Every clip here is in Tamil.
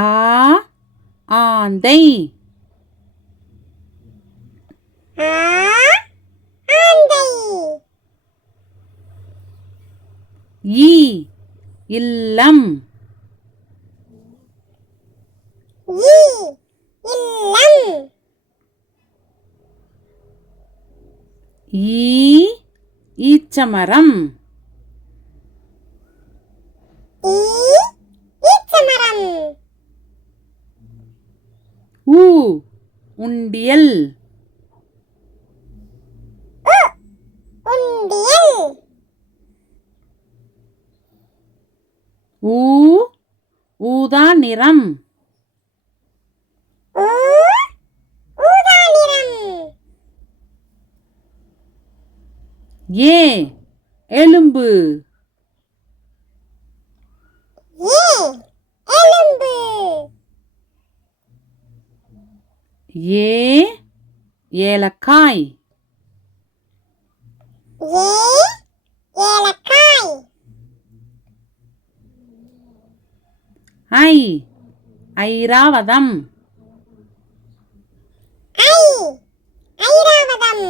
ஆ ஆந்தை. ஆ ஆந்தை. ஈ இல்லம். ஈ இல்லம். ஈ ஈச்சமரம். ஈ ஈச்சமரம். ஊ உண்டியல். உண்டியல். ஊ ஊதா நிறம். ஊ ஊதா நிறம். ஏ எலும்பு. ஏ எலும்பு. ஏ ஏலக்காய். ஏ ஏலக்காய். ஐ ஐராவதம். ஐ ஐராவதம்.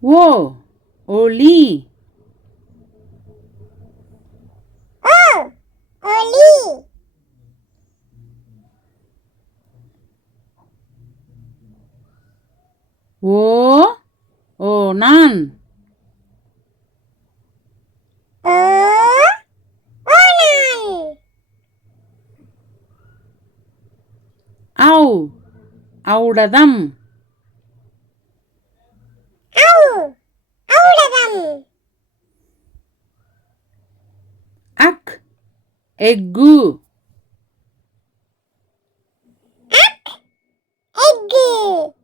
ஓ ஒளி. ஓ ஒளி. ஓ ஓணான். ஓ ஓணான். ஔ ஔடதம். ஔ ஔடதம். அக் எக்கு. அக் எக்கு.